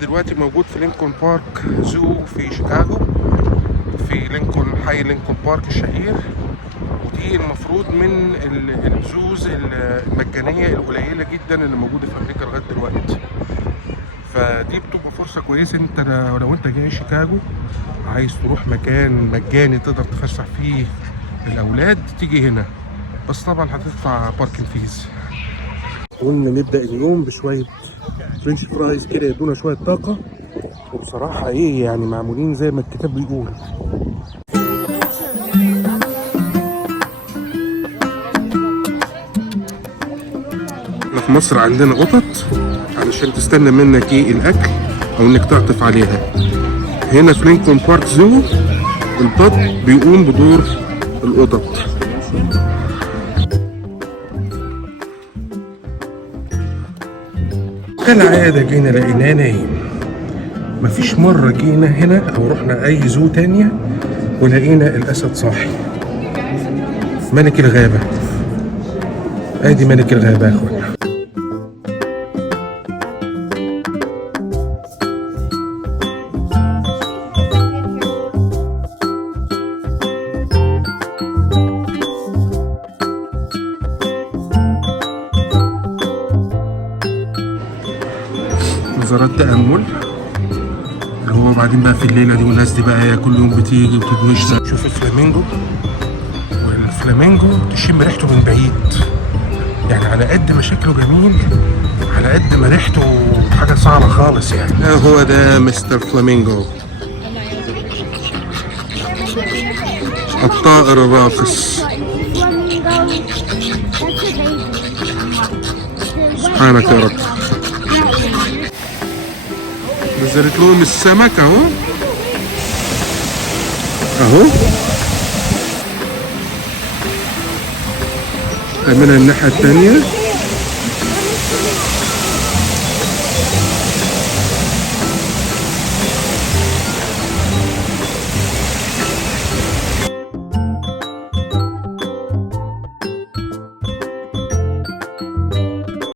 دلوقتي موجود في لينكولن بارك زو في شيكاغو، في لينكولن، حي لينكولن بارك الشهير. ودي المفروض من الزوز المجانية القليلة جدا اللي موجودة في أمريكا لغاية دلوقتي. فدي بتبقى فرصة كويسة. انت لو انت جاي شيكاغو عايز تروح مكان مجاني تقدر تفسح فيه الأولاد، تيجي هنا، بس طبعا هتدفع باركنج فيز. قلنا نبدأ اليوم بشوية فرنش فرايز كده يدونا شوية طاقة، وبصراحة ايه يعني معمولين زي ما الكتاب بيقول. احنا في مصر عندنا قطط علشان تستنى منك ايه الاكل او انك تعطف عليها. هنا في لينكولن بارك زو البط بيقوم بدور القطط. كالعادة جينا لقيناه نايم. مفيش مرة جينا هنا او رحنا اي زو تانية ولقينا الاسد صاحي. ملك الغابة، ادي ملك الغابة يا اخوانا. نظارات تأمل اللي هو بعدين بقى في الليلة دي، والناس دي بقى كل يوم بتيجي وتدوشنا. شوف الفلامينجو، والفلامينجو تشم ريحته من بعيد، يعني على قد ما شكله جميل على قد ما ريحته حاجة صعبة خالص. يعني هو ده مستر فلامينجو، الطائر الراقص. سبحانك يا رب. نزلت لهم السمك اهو اهو، تعملها الناحية التانية.